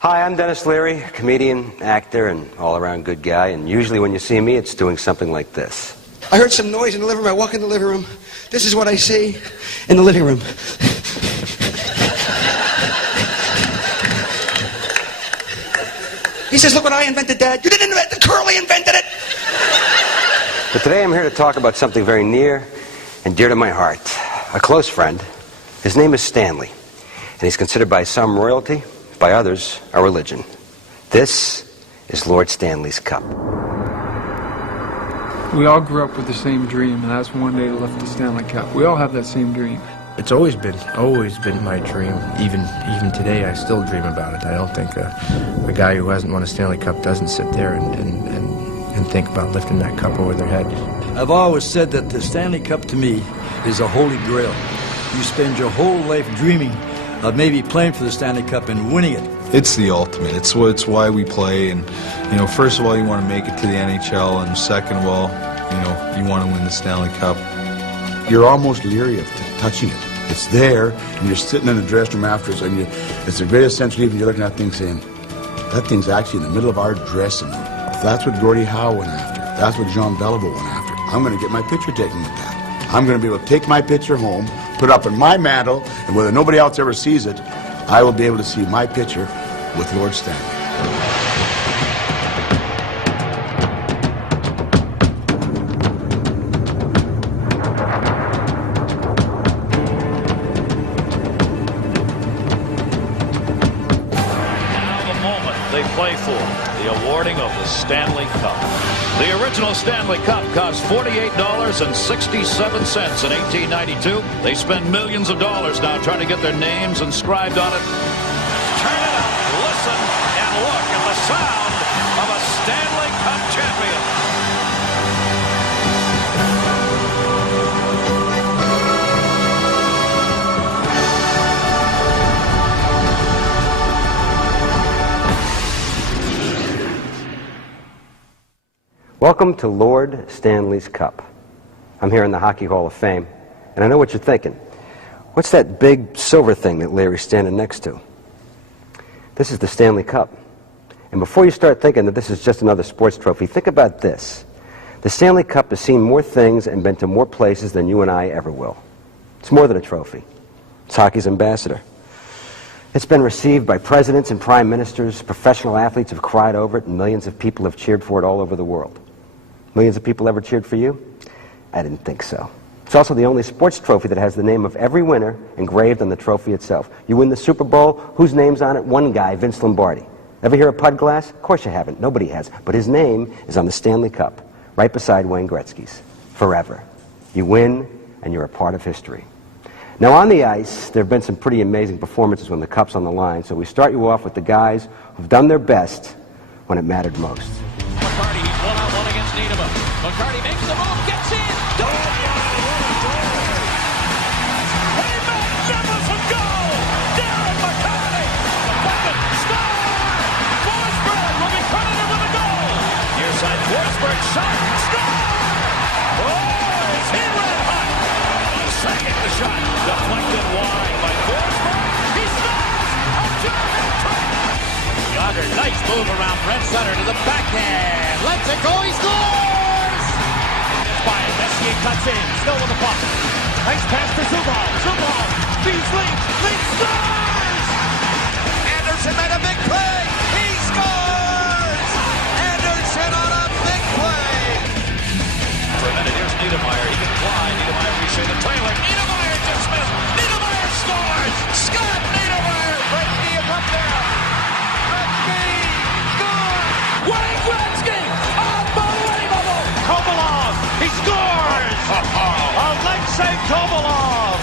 Hi, I'm Dennis Leary, comedian, actor, and all-around good guy, and usually when you see me, it's doing something like this. I heard some noise in the living room. I walk in the living room. This is what I see in the living room. He says, look what I invented, Dad. You didn't invent it. Curly invented it. But today I'm here to talk about something very near and dear to my heart. A close friend. His name is Stanley, and he's considered by some royalty, by others, a religion. This is Lord Stanley's Cup. We all grew up with the same dream, and that's one day to lift the Stanley Cup. We all have that same dream. It's always been my dream. Even today, I still dream about it. I don't think a guy who hasn't won a Stanley Cup doesn't sit there and think about lifting that cup over their head. I've always said that the Stanley Cup to me is a holy grail. You spend your whole life dreaming of maybe playing for the Stanley Cup and winning it. It's the ultimate. It's why we play. And first of all, you want to make it to the NHL, and second of all, you want to win the Stanley Cup. You're almost leery of touching it. It's there, and you're sitting in the dressing room after it, and it's the greatest sense of relief. You're looking at that thing saying, that thing's actually in the middle of our dressing room. If that's what Gordie Howe went after, that's what Jean Beliveau went after, I'm going to get my picture taken with that. I'm going to be able to take my picture home, put it up on my mantle, and whether nobody else ever sees it, I will be able to see my picture with Lord Stanley. They play for the awarding of the Stanley Cup. The original Stanley Cup cost $48.67 in 1892. They spend millions of dollars now trying to get their names inscribed on it. Turn it up, listen, and look at the sound of a Stanley Cup champion. Welcome to Lord Stanley's Cup. I'm here in the Hockey Hall of Fame, and I know what you're thinking. What's that big silver thing that Larry's standing next to? This is the Stanley Cup. And before you start thinking that this is just another sports trophy, think about this. The Stanley Cup has seen more things and been to more places than you and I ever will. It's more than a trophy. It's hockey's ambassador. It's been received by presidents and prime ministers. Professional athletes have cried over it, and millions of people have cheered for it all over the world. Millions of people ever cheered for you? I didn't think so. It's also the only sports trophy that has the name of every winner engraved on the trophy itself. You win the Super Bowl, whose name's on it? One guy, Vince Lombardi. Ever hear of Pud Glass? Of course you haven't. Nobody has. But his name is on the Stanley Cup, right beside Wayne Gretzky's. Forever. You win, and you're a part of history. Now, on the ice, there have been some pretty amazing performances when the cup's on the line, so we start you off with the guys who've done their best when it mattered most. McCarty, he's one-on-one against Niederman. McCarty makes the move, gets in! A magnificent goal! Darren McCarty! Second, star! Forsberg will be credited with a goal! Near side, Forsberg shot, score! Oh, is he red hot? Second the shot, deflected wide by Forsberg. He scores! A German try! Yager, nice move around Brent Sutter to the backhand. Lets it go, he scores! It's by Messier, cuts in, still with the puck. Nice pass to Zubov. Zubov feeds Lee scores! Anderson made a big play. He scores! Anderson on a big play. For a minute, here's Niedermeyer. He can fly. Niedermeyer reaching the trailer. Niedermeyer just missed. Niedermeyer scores! Scott Niedermeyer! Gretzky is up there. Gretzky scores! Wayne Gretzky! Unbelievable! Kovalov! He scores! Alexei Kovalov!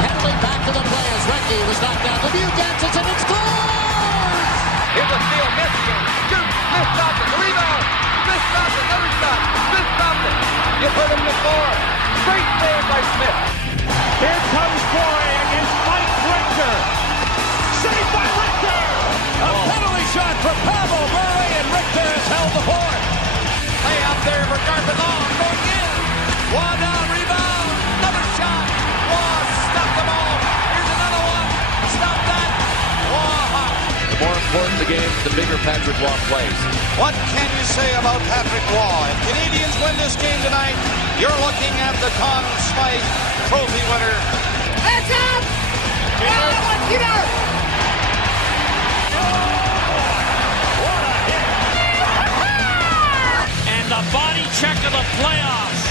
Penalty back to the play as Recchi was knocked down. The view dances and it scores! Here's a steal. Messier. Shoots. Smith stops it. The rebound. Smith stops it. Another shot. Smith stops it. You've heard him before. Great save by Smith. Here comes Boy against Mike Richter. Saved by Richter. A penalty shot for Pavel Bure, and Richter has held the fort. Play out there for Garpenau. Going in. One down, rebound. Another shot. Ross stopped the ball. Here's another one. Stop that. Wah. The more important the game, the bigger Patrick Waugh plays. What can you say about Patrick Waugh? If Canadians win this game tonight, you're looking at the Conn Smythe Trophy winner. Hands up! Get out! What a hit! And the body check of the playoffs.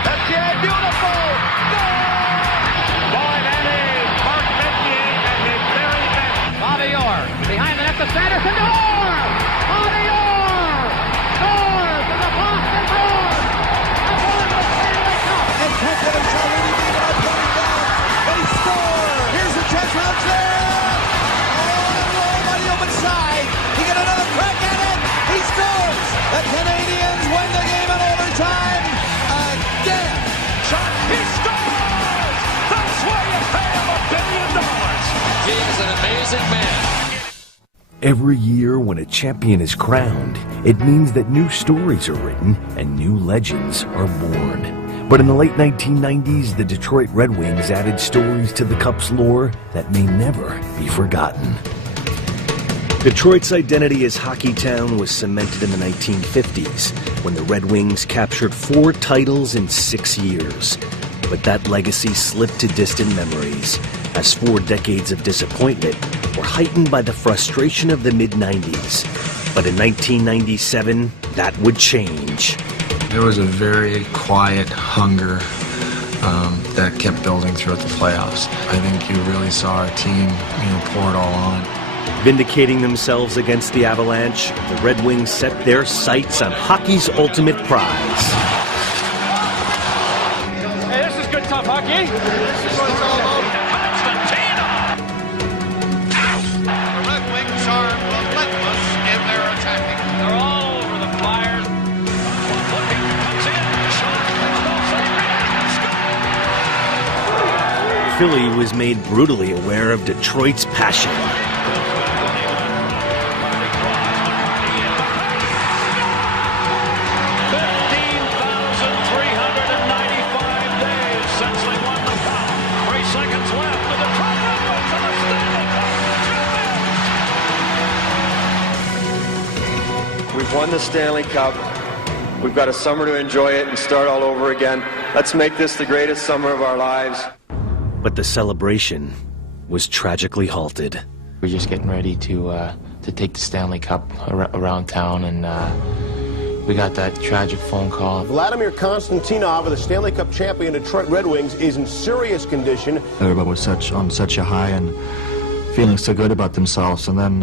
That's beautiful! Boy, that is Mark Messier at his very best. Bobby Orr behind the net to Sanderson. Orr! Bobby Orr! Scores in the Boston Bruins! Have won the Stanley Cup! And confidence already being up, coming down. They score! Here's the chance for upset! Oh, on the open side. He got another crack at it. He scores! The Canadians win the game in overtime again. Shot, he scores! That's why you pay him $1 billion. He is an amazing man. Every year when a champion is crowned, it means that new stories are written and new legends are born. But in the late 1990s, the Detroit Red Wings added stories to the Cup's lore that may never be forgotten. Detroit's identity as Hockey Town was cemented in the 1950s, when the Red Wings captured 4 titles in 6 years. But that legacy slipped to distant memories, as 4 decades of disappointment were heightened by the frustration of the mid-90s. But in 1997, that would change. There was a very quiet hunger that kept building throughout the playoffs. I think you really saw our team, pour it all on. Vindicating themselves against the Avalanche, the Red Wings set their sights on hockey's ultimate prize. Hey, this is good tough hockey. This is what it's all about. Constantino! The Red Wings are relentless in their attacking. They're all over the Flyers. Looking, comes in, shot, score! Philly was made brutally aware of Detroit's passion. 15,395 days since they won the Cup. 3 seconds left. The Detroit Red Wings are the Stanley Cup champions. We've won the Stanley Cup. We've got a summer to enjoy it and start all over again. Let's make this the greatest summer of our lives. But the celebration was tragically halted. We're just getting ready to take the Stanley Cup around town, and we got that tragic phone call. Vladimir Konstantinov of the Stanley Cup champion Detroit Red Wings is in serious condition. Everybody was on such a high and feeling so good about themselves, and then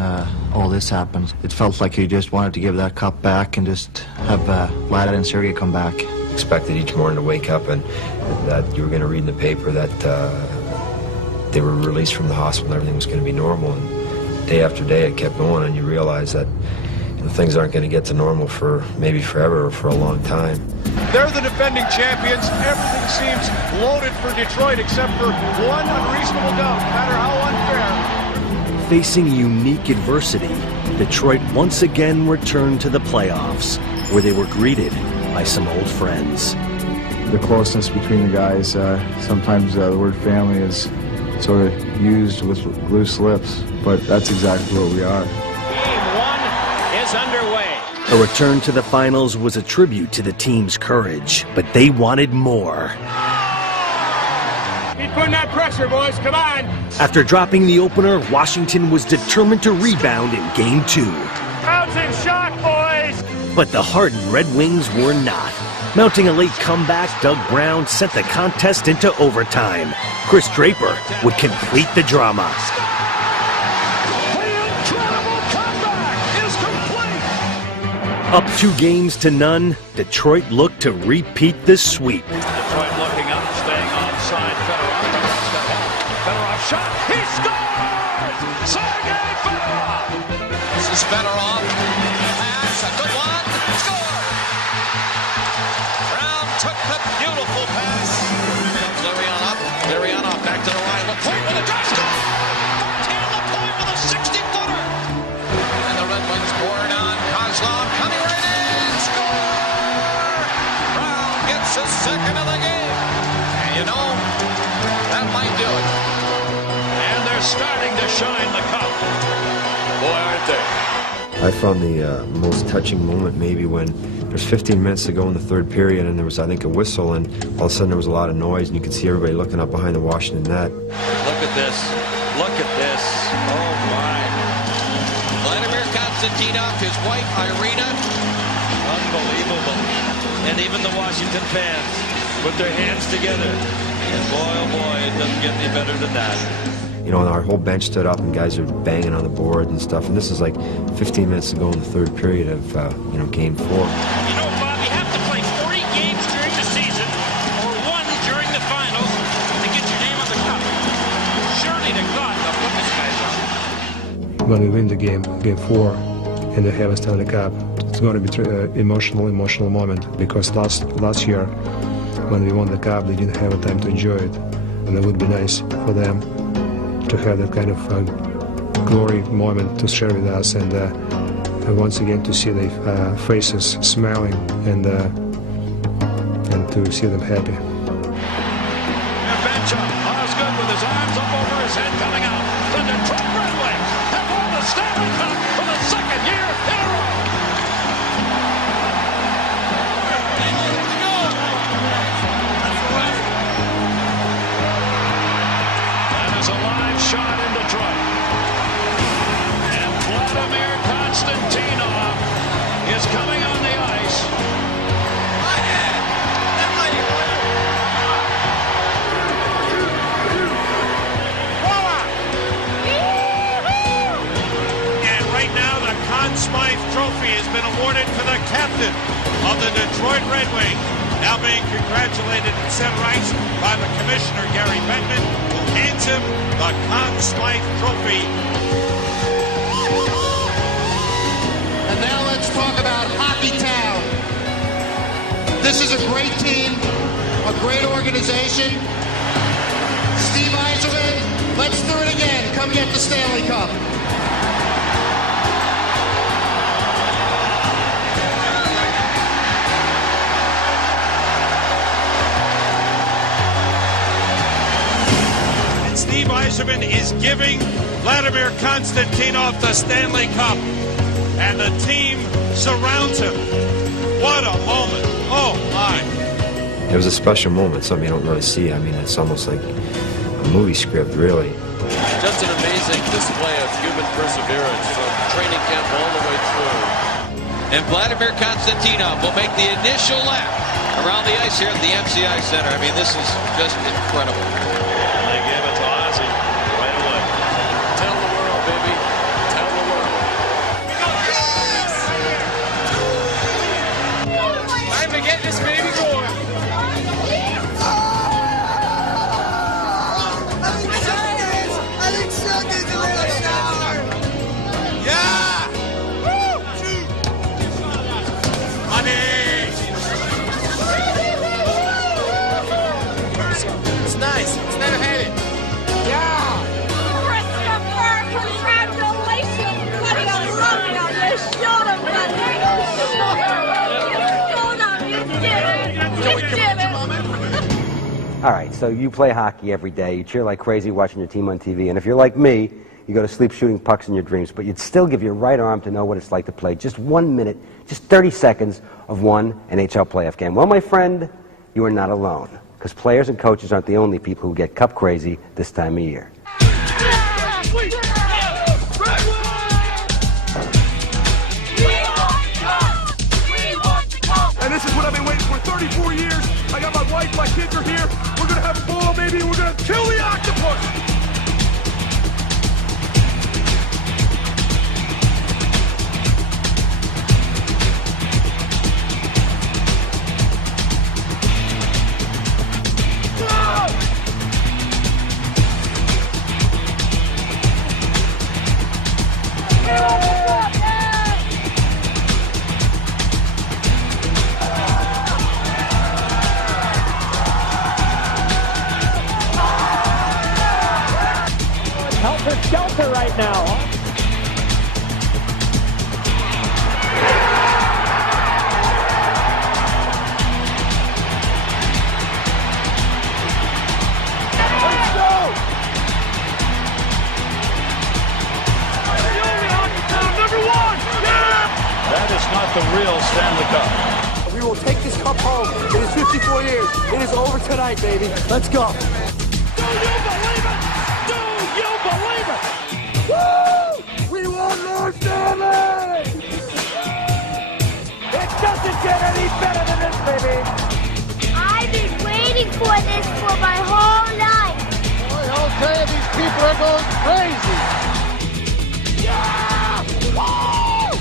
all this happened. It felt like you just wanted to give that cup back and just have Vlad and Sergei come back. Expected each morning to wake up and that you were going to read in the paper that they were released from the hospital and everything was going to be normal. And day after day it kept going, and you realize that things aren't going to get to normal for maybe forever or for a long time. They're the defending champions. Everything seems loaded for Detroit except for one unreasonable doubt, no matter how unfair. Facing unique adversity, Detroit once again returned to the playoffs, where they were greeted by some old friends. The closeness between the guys, sometimes the word family is sort of used with loose lips, but that's exactly what we are. Game 1 is underway. A return to the finals was a tribute to the team's courage, but they wanted more. Keep putting that pressure, boys. Come on. After dropping the opener, Washington was determined to rebound in Game 2. Crowd's in shock, boys. But the hardened Red Wings were not. Mounting a late comeback, Doug Brown sent the contest into overtime. Chris Draper would complete the drama. Up 2-0, Detroit looked to repeat the sweep. Detroit looking up, staying onside. Fedorov shot. He scores! Sergei Fedorov! This is Fedorov. Pass, a good one. Score! Brown took the beautiful pass. Larionov back to the line. LaPointe with a drop score! Martin LaPointe with a 60-footer. And the Red Wings pouring on. Kozlov coming right in. Score! Brown gets his second of the game. And you know, that might do it. And they're starting to shine the cup. Boy, aren't they? I found the most touching moment maybe when there's 15 minutes to go in the third period, and there was, I think, a whistle, and all of a sudden there was a lot of noise, and you could see everybody looking up behind the Washington net. Look at this. Look at this. Oh, my. Vladimir Konstantinov, his wife Irina. Unbelievable. And even the Washington fans put their hands together. And boy, oh boy, it doesn't get any better than that. You know, and our whole bench stood up, and guys are banging on the board and stuff, and this is like 15 minutes to go in the third period of, you know, Game 4. You know, Bob, you have to play 40 games during the season or one during the finals to get your name on the cup. Surely to God, they'll put this guy up. When we win the game 4, and they have a Stanley Cup, it's going to be an emotional moment, because last year when we won the cup, they didn't have a time to enjoy it, and it would be nice for them to have that kind of glory moment to share with us, and once again to see their faces smiling, and to see them happy. And Benchuk, Osgood with his arms up over his head coming out. The Detroit Red Wings have won the Stanley Cup for the second year in a row. That is a live shot in Detroit. And Vladimir Konstantinov is coming on the ice. And right now the Conn Smythe Trophy has been awarded to the captain of the Detroit Red Wings. Now being congratulated in center ice by the commissioner, Gary Bettman, who hands him the Conn Smythe Trophy. And now let's talk about Hockey Town. This is a great team, a great organization. Steve Yzerman, let's do it again. Come get the Stanley Cup. And Steve Yzerman is giving Vladimir Konstantinov the Stanley Cup. And the team surrounds him. What a moment. Oh, my. It was a special moment, something you don't really see. I mean, it's almost like a movie script, really. Just an amazing display of human perseverance from training camp all the way through. And Vladimir Konstantinov will make the initial lap around the ice here at the MCI Center. I mean, this is just incredible. And they give it to Ozzy right away. Tell the world, baby. Tell the world. Time to get this baby going. It's nice. It's never had it. Congratulations, buddy. I love you. You showed him, buddy. You showed him. You did it. All right, so you play hockey every day. You cheer like crazy watching your team on TV. And if you're like me, you go to sleep shooting pucks in your dreams. But you'd still give your right arm to know what it's like to play just 1 minute, just 30 seconds of one NHL playoff game. Well, my friend, you are not alone. Because players and coaches aren't the only people who get cup crazy this time of year. And this is what I've been waiting for 34 years. I got my wife, my kids are here. We're going to have a ball, baby. We're going to kill the octopus. Helter right now. the real Stanley Cup. We will take this cup home. It is 54 years. It is over tonight, baby. Let's go. Do you believe it? Do you believe it? Woo! We won Lord Stanley! It doesn't get any better than this, baby. I've been waiting for this for my whole life. Boy, I'll tell you, these people are going crazy. Yeah! Woo!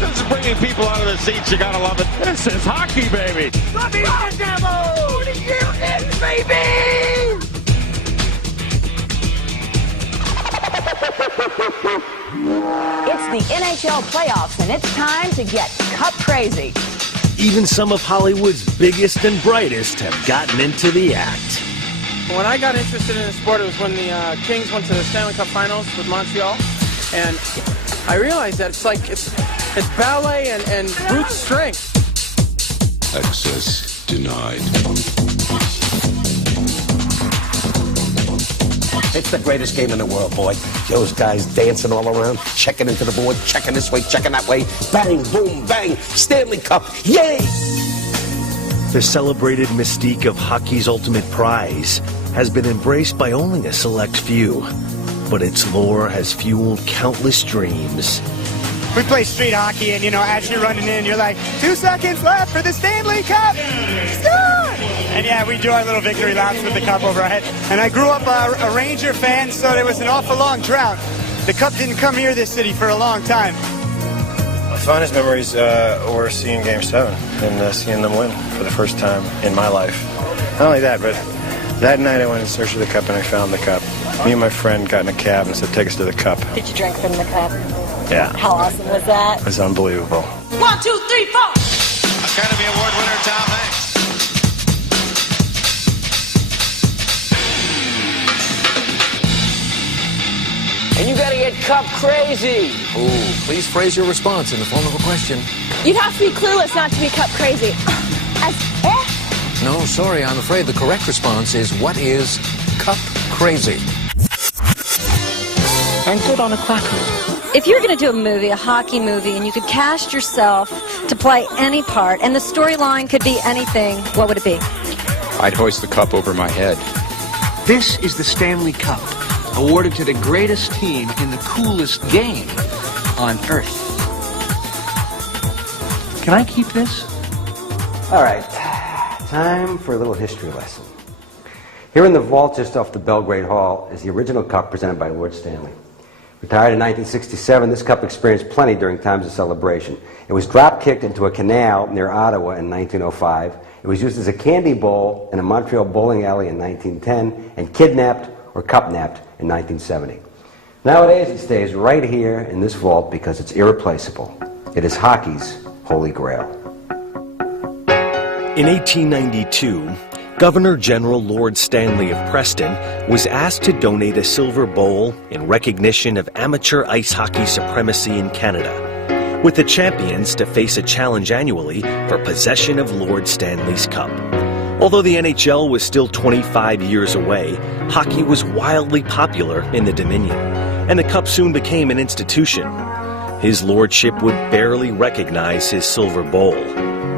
This is bringing people out of their seats. You gotta love it. This is hockey, baby. Let me the devil! Baby! It's the NHL playoffs, and it's time to get cup crazy. Even some of Hollywood's biggest and brightest have gotten into the act. When I got interested in the sport, it was when the Kings went to the Stanley Cup Finals with Montreal, and I realized that it's ballet and brute strength. Access denied. It's the greatest game in the world, boy. Those guys dancing all around, checking into the board, checking this way, checking that way. Bang, boom, bang. Stanley Cup. Yay! The celebrated mystique of hockey's ultimate prize has been embraced by only a select few, but its lore has fueled countless dreams. We play street hockey, and, as you're running in, you're like, 2 seconds left for the Stanley Cup! Score! And, yeah, we do our little victory laps with the cup over our head. And I grew up a Ranger fan, so there was an awful long drought. The cup didn't come here this city for a long time. My fondest memories were seeing Game 7 and seeing them win for the first time in my life. Not only that, but that night I went in search of the cup, and I found the cup. Me and my friend got in a cab and said, take us to the cup. Did you drink from the cup? Yeah. How awesome was that? It was unbelievable. 1, 2, 3, 4! Academy Award winner Tom Hanks. And you gotta get cup crazy. Ooh, please phrase your response in the form of a question. You'd have to be clueless not to be cup crazy. No, sorry, I'm afraid the correct response is, what is cup crazy? And good on a cracker. If you were going to do a movie, a hockey movie, and you could cast yourself to play any part, and the storyline could be anything, what would it be? I'd hoist the cup over my head. This is the Stanley Cup, awarded to the greatest team in the coolest game on Earth. Can I keep this? All right, time for a little history lesson. Here in the vault just off the Belgrade Hall is the original cup presented by Lord Stanley. Retired in 1967, this cup experienced plenty during times of celebration. It was drop-kicked into a canal near Ottawa in 1905. It was used as a candy bowl in a Montreal bowling alley in 1910, and kidnapped or cup-napped in 1970. Nowadays, it stays right here in this vault because it's irreplaceable. It is hockey's holy grail. In 1892, Governor General Lord Stanley of Preston was asked to donate a silver bowl in recognition of amateur ice hockey supremacy in Canada, with the champions to face a challenge annually for possession of Lord Stanley's Cup. Although the NHL was still 25 years away, hockey was wildly popular in the Dominion, and the Cup soon became an institution. His lordship would barely recognize his silver bowl,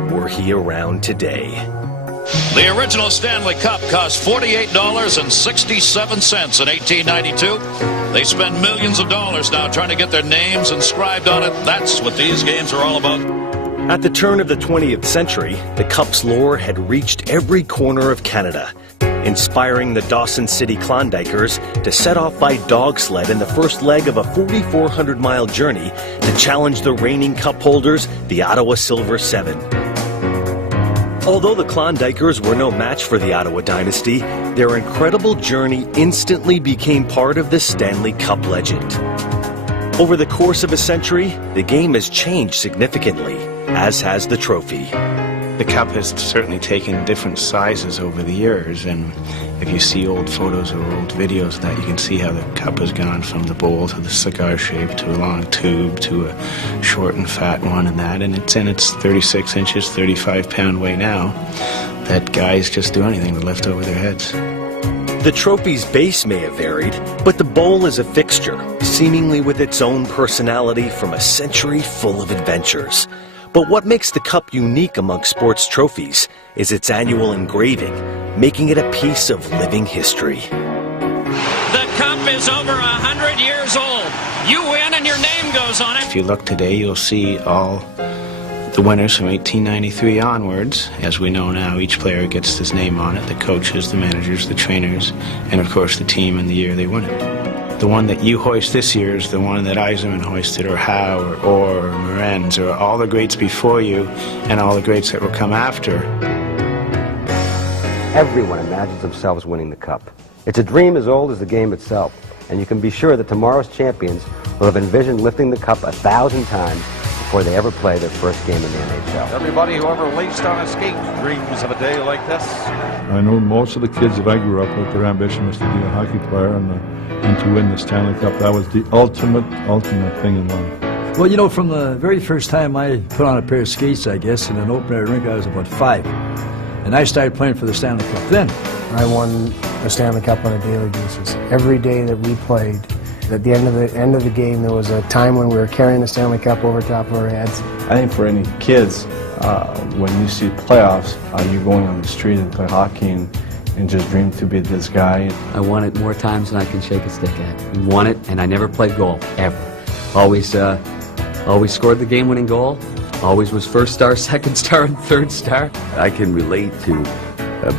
were he around today. The original Stanley Cup cost $48.67 in 1892. They spend millions of dollars now trying to get their names inscribed on it. That's what these games are all about. At the turn of the 20th century, the Cup's lore had reached every corner of Canada, inspiring the Dawson City Klondikers to set off by dog sled in the first leg of a 4,400-mile journey to challenge the reigning Cup holders, the Ottawa Silver Seven. Although the Klondikers were no match for the Ottawa dynasty, their incredible journey instantly became part of the Stanley Cup legend. Over the course of a century, the game has changed significantly, as has the trophy. The cup has certainly taken different sizes over the years, and if you see old photos or old videos of that, you can see how the cup has gone from the bowl to the cigar shape to a long tube to a short and fat one and that, and it's in its 36 inches, 35-pound weight now that guys just do anything to lift over their heads. The trophy's base may have varied, but the bowl is a fixture, seemingly with its own personality from a century full of adventures. But what makes the cup unique among sports trophies is its annual engraving, making it a piece of living history. The cup is over 100 years old. You win and your name goes on it. If you look today, you'll see all the winners from 1893 onwards. As we know now, each player gets his name on it, the coaches, the managers, the trainers, and of course the team and the year they won it. The one that you hoist this year is the one that Eiserman hoisted, or Howe, or Orr, or Morenz, or all the greats before you, and all the greats that will come after. Everyone imagines themselves winning the cup. It's a dream as old as the game itself, and you can be sure that tomorrow's champions will have envisioned lifting the cup 1,000 times before they ever play their first game in the NHL. Everybody who ever laced on a skate dreams of a day like this. I know most of the kids that I grew up with, their ambition was to be a hockey player and to win the Stanley Cup. That was the ultimate thing in life. Well, you know, from the very first time I put on a pair of skates, I guess, in an open-air rink, I was about 5. And I started playing for the Stanley Cup then. I won the Stanley Cup on a daily basis. Every day that we played, at the end of the game, there was a time when we were carrying the Stanley Cup over top of our heads. I think for any kids, when you see playoffs, you're going on the street and play hockey and just dream to be this guy. I won it more times than I can shake a stick at. We won it, and I never played goal, ever. Always scored the game-winning goal. Always was first star, second star, and third star. I can relate to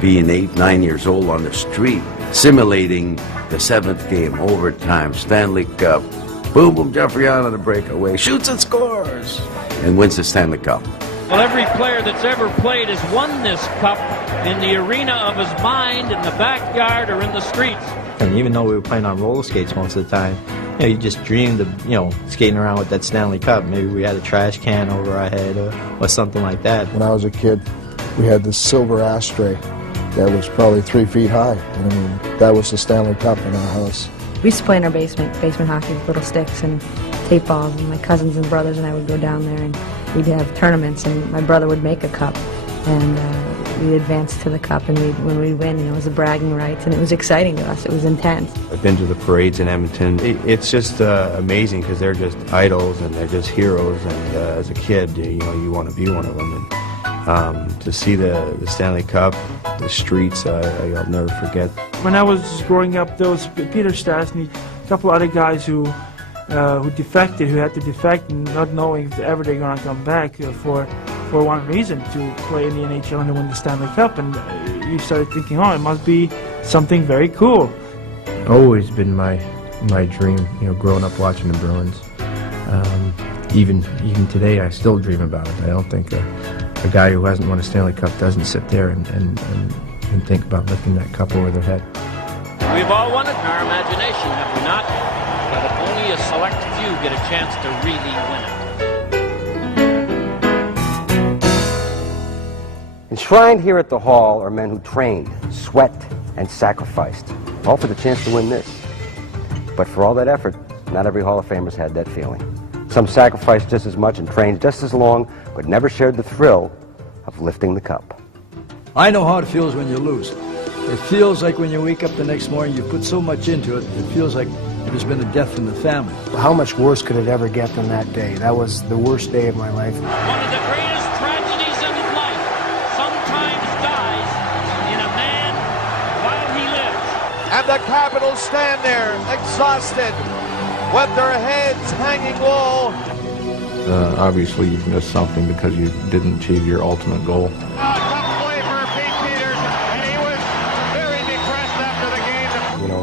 being 8, 9 years old on the street, simulating the 7th game, overtime, Stanley Cup. Boom, boom, Jeffrey on the breakaway, shoots and scores, and wins the Stanley Cup. Well, every player that's ever played has won this cup in the arena of his mind, in the backyard, or in the streets. And even though we were playing on roller skates most of the time, you just dreamed of, skating around with that Stanley Cup. Maybe we had a trash can over our head or something like that. When I was a kid, we had this silver ashtray that was probably 3 feet high. And I mean, that was the Stanley Cup in our house. We used to play in our basement hockey with little sticks and tape balls, and my cousins and brothers and I would go down there and we'd have tournaments, and my brother would make a cup, and we'd advance to the cup, and when we'd win, it was a bragging rights, and it was exciting to us. It was intense. I've been to the parades in Edmonton. It's just amazing because they're just idols and they're just heroes, and as a kid, you want to be one of them. And to see the Stanley Cup, the streets, I'll never forget. When I was growing up, there was Peter Stastny, a couple other guys who defected, who had to defect, and not knowing if ever they're going to come back for one reason, to play in the NHL and to win the Stanley Cup. And you started thinking, it must be something very cool. Always been my dream, growing up watching the Bruins. Even today, I still dream about it. I don't think a guy who hasn't won a Stanley Cup doesn't sit there and think about lifting that cup over their head. We've all won it in our imagination, have we not? But only a select few get a chance to really win it. Enshrined here at the Hall are men who trained, sweat, and sacrificed, all for the chance to win this. But for all that effort, not every Hall of Famer's had that feeling. Some sacrificed just as much and trained just as long, but never shared the thrill of lifting the cup. I know how it feels when you lose. It feels like when you wake up the next morning, you put so much into it, it feels like there's been a death in the family. How much worse could it ever get than that day? That was the worst day of my life. One of the greatest tragedies in life sometimes dies in a man while he lives. And the Capitals stand there, exhausted, with their heads hanging low. Obviously, you've missed something because you didn't achieve your ultimate goal.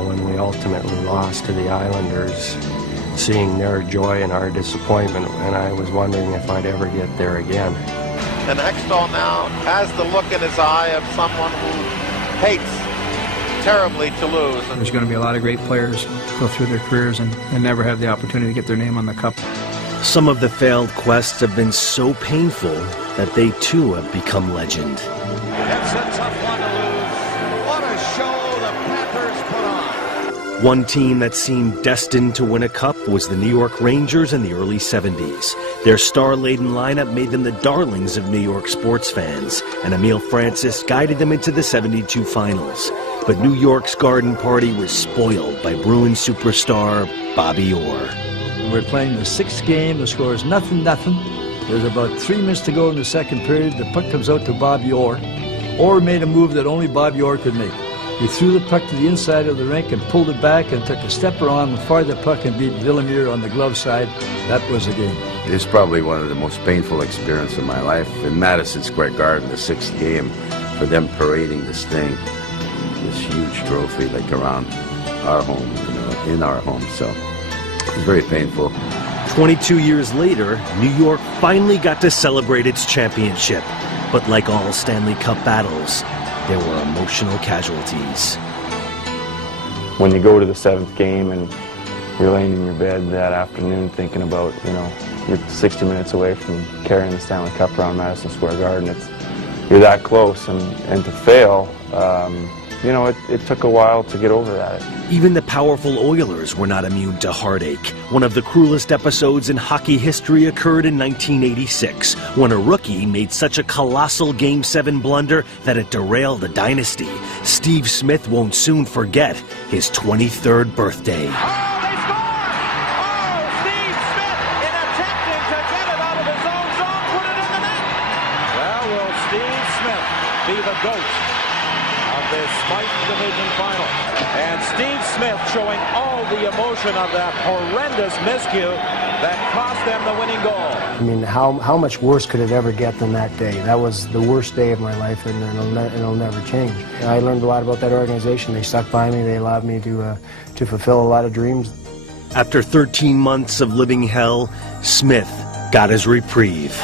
When we ultimately lost to the Islanders, seeing their joy and our disappointment, and I was wondering if I'd ever get there again. And Hextall now has the look in his eye of someone who hates terribly to lose. There's going to be a lot of great players go through their careers and never have the opportunity to get their name on the cup. Some of the failed quests have been so painful that they too have become legend. It's a tough one to lose. What a show the Panthers put on. One team that seemed destined to win a cup was the New York Rangers in the early 70s. Their star-laden lineup made them the darlings of New York sports fans, and Emile Francis guided them into the 72 finals. but New York's Garden Party was spoiled by Bruins superstar Bobby Orr. We're playing the sixth game. The score is 0-0. There's about 3 minutes to go in the second period. The puck comes out to Bobby Orr. Orr made a move that only Bobby Orr could make. He threw the puck to the inside of the rink and pulled it back and took a stepper on, fired the puck and beat Villemure on the glove side. That was the game. It's probably one of the most painful experiences of my life. In Madison Square Garden, the sixth game, for them parading this thing, this huge trophy, like around our home, you know, in our home. So it was very painful. 22 years later, New York finally got to celebrate its championship. But like all Stanley Cup battles, there were emotional casualties. When you go to the seventh game and you're laying in your bed that afternoon thinking about, you know, you're 60 minutes away from carrying the Stanley Cup around Madison Square Garden. You're that close, and to fail, you know, it took a while to get over that. Even the powerful Oilers were not immune to heartache. One of the cruelest episodes in hockey history occurred in 1986, when a rookie made such a colossal Game 7 blunder that it derailed a dynasty. Steve Smith won't soon forget his 23rd birthday. Be the GOAT of this Smythe Division Final. And Steve Smith showing all the emotion of that horrendous miscue that cost them the winning goal. I mean, how much worse could it ever get than that day? That was the worst day of my life, and it'll never change. I learned a lot about that organization. They stuck by me. They allowed me to fulfill a lot of dreams. After 13 months of living hell, Smith got his reprieve.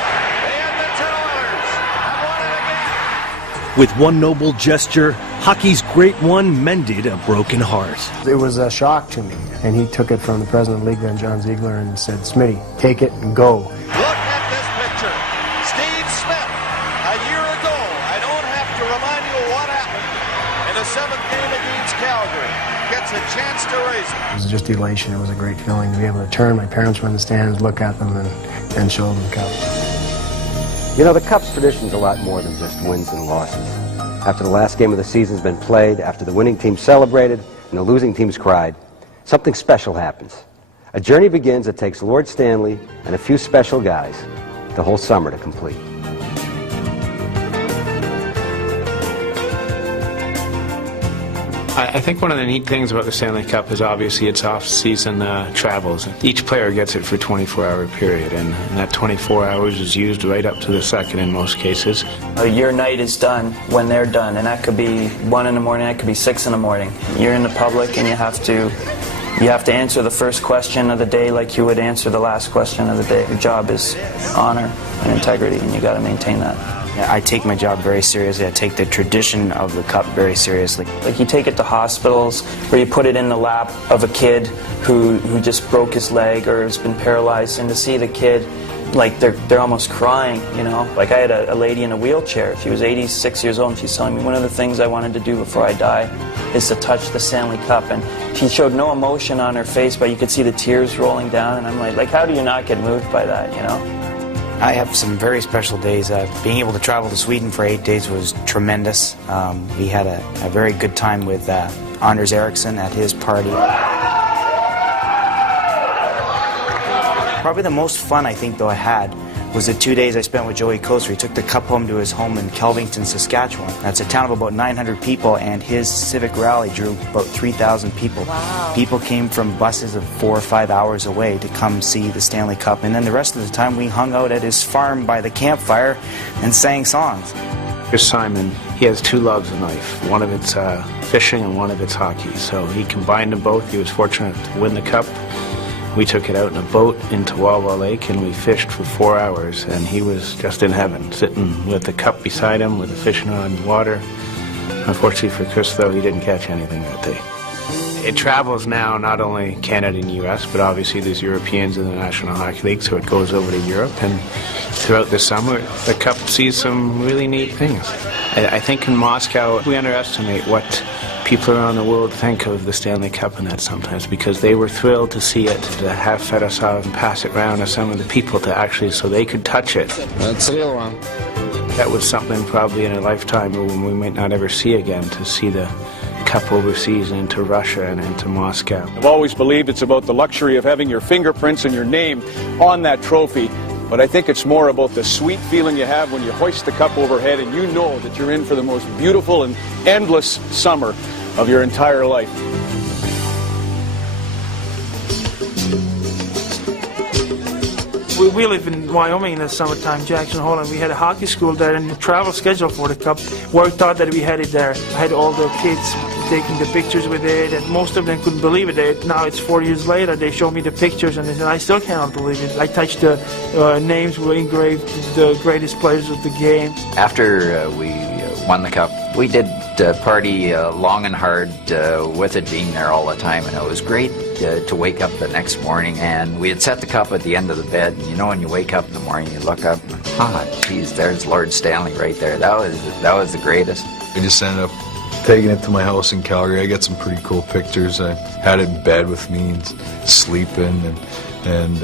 With one noble gesture, hockey's great one mended a broken heart. It was a shock to me, and he took it from the president of the league then, John Ziegler, and said, "Smitty, take it and go." Look at this picture. Steve Smith, a year ago, I don't have to remind you what happened in the seventh game against Calgary. Gets a chance to raise it. It was just elation. It was a great feeling to be able to turn. My parents were in the stands, look at them, and show them the cup. You know, the Cup's tradition's a lot more than just wins and losses. After the last game of the season's been played, after the winning team celebrated and the losing teams cried, something special happens. A journey begins that takes Lord Stanley and a few special guys the whole summer to complete. I think one of the neat things about the Stanley Cup is obviously its off-season travels. Each player gets it for a 24-hour period, and that 24 hours is used right up to the second in most cases. Your night is done when they're done, and that could be 1 in the morning, that could be 6 in the morning. You're in the public, and you have to answer the first question of the day like you would answer the last question of the day. Your job is honor and integrity, and you got to maintain that. I take my job very seriously. I take the tradition of the Cup very seriously. Like, you take it to hospitals where you put it in the lap of a kid who just broke his leg or has been paralyzed, and to see the kid, like, they're almost crying, you know. Like, I had a lady in a wheelchair. She was 86 years old, and she's telling me, one of the things I wanted to do before I die is to touch the Stanley Cup. And she showed no emotion on her face, but you could see the tears rolling down, and I'm like, how do you not get moved by that, you know? I have some very special days. Being able to travel to Sweden for 8 days was tremendous. We had a very good time with Anders Eriksson at his party. Probably the most fun, I think, though, I had was the 2 days I spent with Joey Koser. He took the Cup home to his home in Kelvington, Saskatchewan. That's a town of about 900 people, and his civic rally drew about 3,000 people. Wow. People came from buses of 4 or 5 hours away to come see the Stanley Cup, and then the rest of the time we hung out at his farm by the campfire and sang songs. Here's Simon. He has two loves in life. One of it's fishing and one of it's hockey. So he combined them both. He was fortunate to win the Cup. We took it out in a boat into Wawa Lake, and we fished for 4 hours, and he was just in heaven, sitting with the cup beside him with the fishing rod in the water. Unfortunately for Chris, though, he didn't catch anything that day. It travels now, not only Canada and U.S., but obviously there's Europeans in the National Hockey League, so it goes over to Europe, and throughout the summer, the Cup sees some really neat things. I think in Moscow, we underestimate what people around the world think of the Stanley Cup and that sometimes, because they were thrilled to see it, to have Fedosov and pass it around to some of the people to actually, so they could touch it. That's a real one. That was something probably in a lifetime when we might not ever see again, to see the Cup cup overseas and into Russia and into Moscow. I've always believed it's about the luxury of having your fingerprints and your name on that trophy, but I think it's more about the sweet feeling you have when you hoist the cup overhead and you know that you're in for the most beautiful and endless summer of your entire life. We live in Wyoming in the summertime, Jackson Hole, and we had a hockey school there, and the travel schedule for the Cup worked out that we had it there. I had all the kids taking the pictures with it, and most of them couldn't believe it. Now it's 4 years later, they show me the pictures, and I still cannot believe it. I touched the names were engraved, the greatest players of the game. After we won the Cup, we did party long and hard with it being there all the time, and it was great to wake up the next morning, and we had set the cup at the end of the bed, and you know when you wake up in the morning you look up and geez, there's Lord Stanley right there. That was the greatest. I just ended up taking it to my house in Calgary. I got some pretty cool pictures. I had it in bed with me and sleeping, and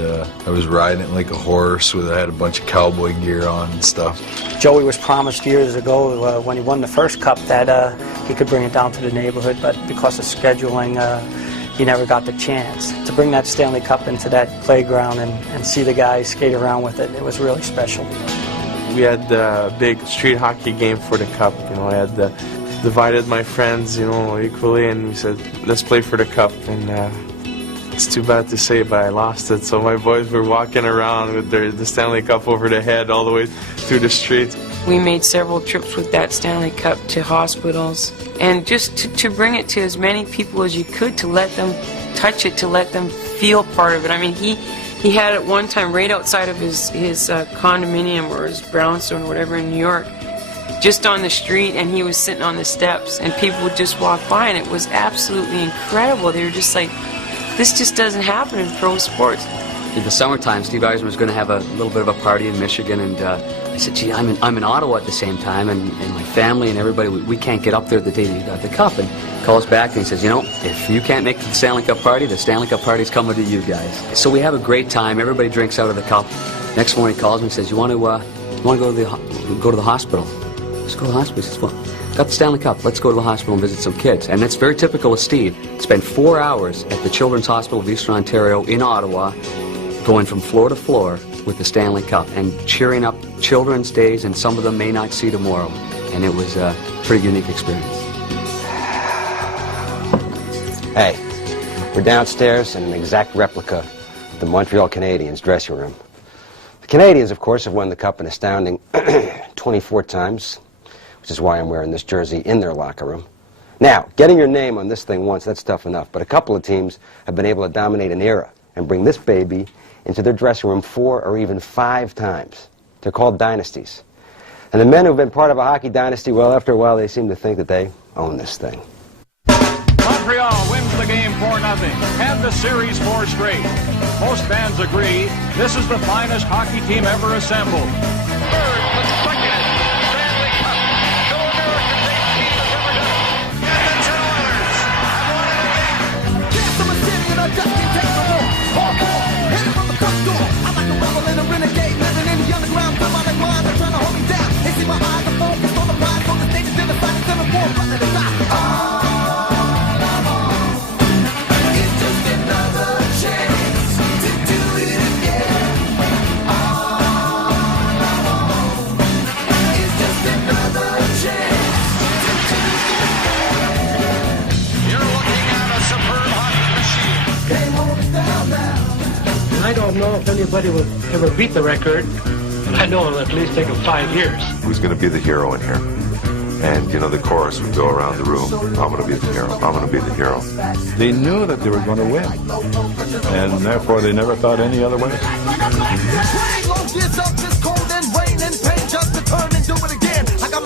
I was riding it like a horse. I had a bunch of cowboy gear on and stuff. Joey was promised years ago when he won the first Cup that he could bring it down to the neighborhood, but because of scheduling, he never got the chance. To bring that Stanley Cup into that playground and see the guys skate around with it, it was really special. We had a big street hockey game for the Cup. You know, I had divided my friends, you know, equally, and we said, let's play for the Cup. And it's too bad to say, but I lost it. So my boys were walking around with the Stanley Cup over their head all the way through the streets. We made several trips with that Stanley Cup to hospitals, and just to bring it to as many people as you could, to let them touch it, to let them feel part of it. I mean, he had it one time right outside of his condominium or his brownstone or whatever in New York, just on the street, and he was sitting on the steps, and people would just walk by, and it was absolutely incredible. They were just like, this just doesn't happen in pro sports. In the summertime, Steve Yzerman was going to have a little bit of a party in Michigan, and I said, gee, I'm in Ottawa at the same time, and my family and everybody, we can't get up there the day that you got the Cup. And he calls back and he says, you know, if you can't make the Stanley Cup party, the Stanley Cup party's coming to you guys. So we have a great time. Everybody drinks out of the cup. Next morning he calls me and says, you want to go to the hospital? Let's go to the hospital. He says, well, got the Stanley Cup. Let's go to the hospital and visit some kids. And that's very typical of Steve. Spent 4 hours at the Children's Hospital of Eastern Ontario in Ottawa, going from floor to floor with the Stanley Cup and cheering up children's days, and some of them may not see tomorrow. And it was a pretty unique experience. Hey, we're downstairs in an exact replica of the Montreal Canadiens dressing room. The Canadiens, of course, have won the Cup an astounding 24 times, which is why I'm wearing this jersey in their locker room. Now, getting your name on this thing once, that's tough enough, but a couple of teams have been able to dominate an era and bring this baby into their dressing room 4 or even 5 times. They're called dynasties. And the men who've been part of a hockey dynasty, well, after a while, they seem to think that they own this thing. Montreal wins the game 4-0 and the series 4 straight. Most fans agree this is the finest hockey team ever assembled. Third, the second Stanley Cup. No American based team has ever done it. And the Oilers have won it again. Yes, I'm a city and I just can't take the war. Hardcore, hit it from the front door. I'm like a rebel and a renegade, living in the underground. Demonic minds are trying to hold me down. They see my eyes are focused on the prize, on the stage and the fight, and the war, but let it die. I don't know if anybody will ever beat the record. I know it'll at least take them 5 years. Who's going to be the hero in here? And, you know, the chorus would go around the room, I'm going to be the hero, I'm going to be the hero. They knew that they were going to win, and therefore they never thought any other way. I got my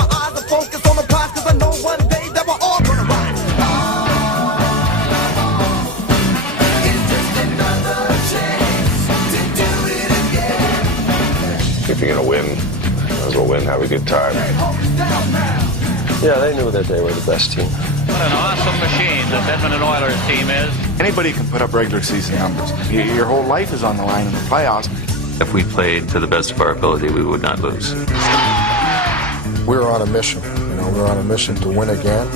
eyes focused on the prize, because I know one day that we're all going to rise. If you're going to win, might as well win, have a good time. Yeah, they knew that they were the best team. What an awesome machine this Edmonton Oilers team is. Anybody can put up regular season numbers. Your whole life is on the line in the playoffs. If we played to the best of our ability, we would not lose. We were on a mission. You know, we were on a mission to win again.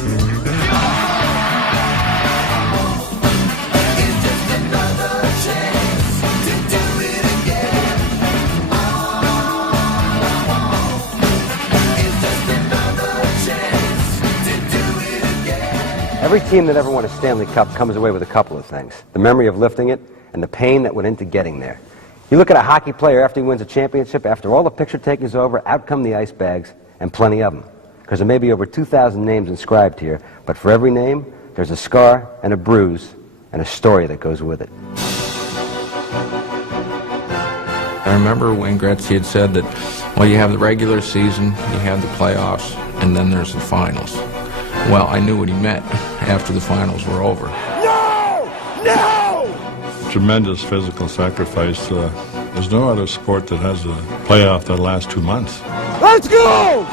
Every team that ever won a Stanley Cup comes away with a couple of things: the memory of lifting it and the pain that went into getting there. You look at a hockey player after he wins a championship, after all the picture taking is over, out come the ice bags, and plenty of them. Because there may be over 2,000 names inscribed here, but for every name, there's a scar and a bruise and a story that goes with it. I remember Wayne Gretzky had said that, well, you have the regular season, you have the playoffs, and then there's the finals. Well, I knew what he meant after the finals were over. No! No! Tremendous physical sacrifice. There's no other sport that has a playoff that lasts 2 months. Let's go!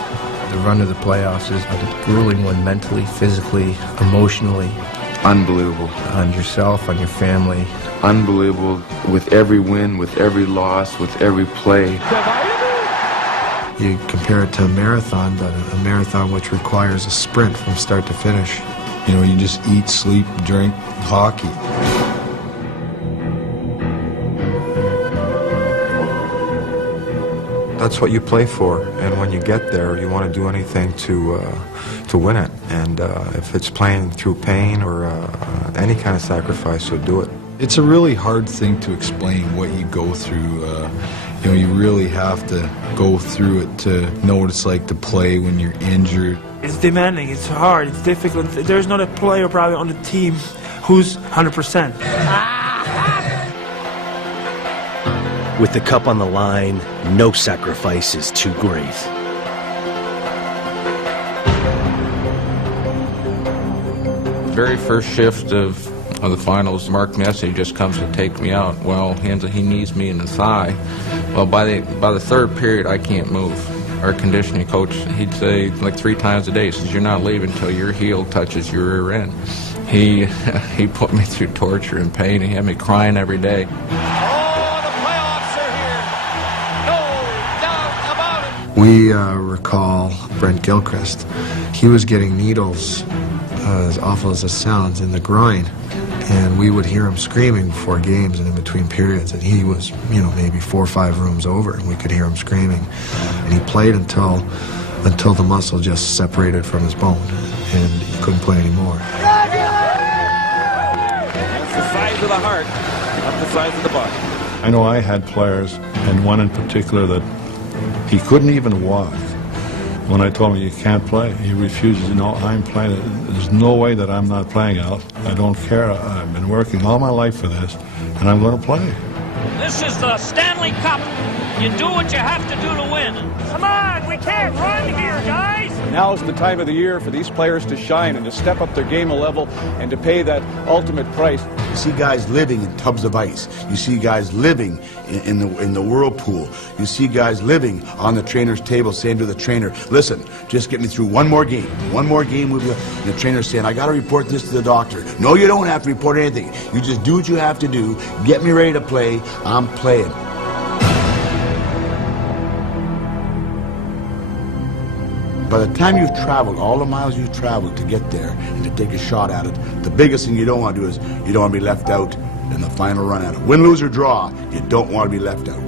The run to the playoffs is a grueling one mentally, physically, emotionally. Unbelievable. On yourself, on your family. Unbelievable. With every win, with every loss, with every play. You compare it to a marathon, but a marathon which requires a sprint from start to finish. You know, you just eat, sleep, drink hockey. That's what you play for, and when you get there, you want to do anything to win it. And if it's playing through pain or any kind of sacrifice, so do it. It's a really hard thing to explain what you go through. You know, you really have to go through it to know what it's like to play when you're injured. It's demanding, it's hard, it's difficult. There's not a player probably on the team who's 100%. With the cup on the line, no sacrifice is too great. Very first shift of the finals, Mark Nessie just comes to take me out. Well, he knees me in the thigh. Well, by the third period, I can't move. Our conditioning coach, he'd say like 3 times a day, he says, "You're not leaving until your heel touches your rear end." He put me through torture and pain. He had me crying every day. We recall Brent Gilchrist. He was getting needles, as awful as it sounds, in the groin. And we would hear him screaming before games and in between periods. And he was, you know, maybe 4 or 5 rooms over, and we could hear him screaming. And he played until the muscle just separated from his bone, and he couldn't play anymore. That's the size of the heart, not the size of the body. I know I had players, and one in particular that he couldn't even walk. When I told him, "You can't play," he refuses. "No, I'm playing. There's no way that I'm not playing out. I don't care. I've been working all my life for this, and I'm going to play." This is the Stanley Cup. You do what you have to do to win. Come on, we can't run here, guys. Now's the time of the year for these players to shine and to step up their game a level and to pay that ultimate price. You see guys living in tubs of ice. You see guys living in the whirlpool. You see guys living on the trainer's table saying to the trainer, "Listen, just get me through one more game. One more game with you." And the trainer's saying, "I got to report this to the doctor." "No, you don't have to report anything. You just do what you have to do. Get me ready to play. I'm playing." By the time you've traveled, all the miles you've traveled to get there and to take a shot at it, the biggest thing you don't want to do is you don't want to be left out in the final run at it. Win, lose, or draw, you don't want to be left out.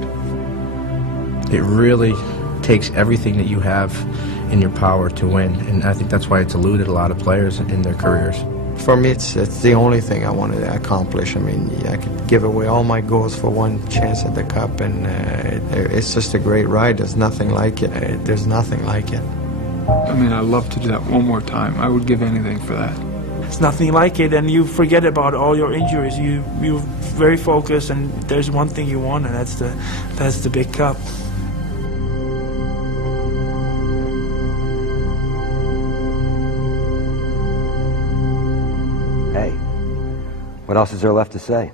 It really takes everything that you have in your power to win, and I think that's why it's eluded a lot of players in their careers. For me, it's the only thing I wanted to accomplish. I mean, I could give away all my goals for one chance at the Cup, and it's just a great ride. There's nothing like it. There's nothing like it. I mean, I'd love to do that one more time. I would give anything for that. It's nothing like it, and you forget about all your injuries. You're very focused, and there's one thing you want, and that's the big cup. Hey, what else is there left to say?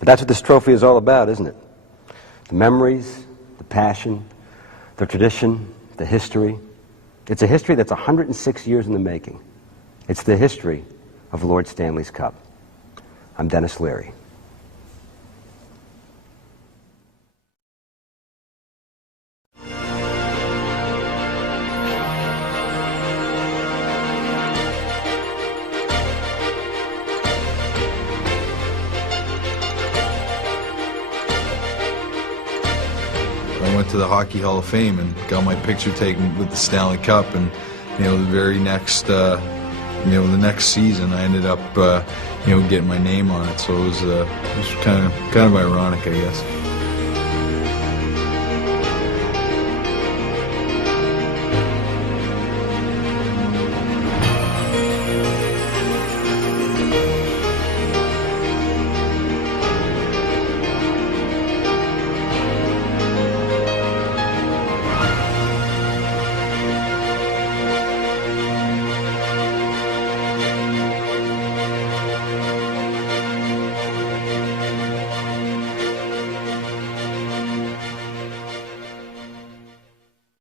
But that's what this trophy is all about, isn't it? The memories, the passion, the tradition, the history. It's a history that's 106 years in the making. It's the history of Lord Stanley's Cup. I'm Dennis Leary. I went to the Hockey Hall of Fame and got my picture taken with the Stanley Cup, and you know, the very next the next season I ended up, getting my name on it. So it was kind of ironic, I guess.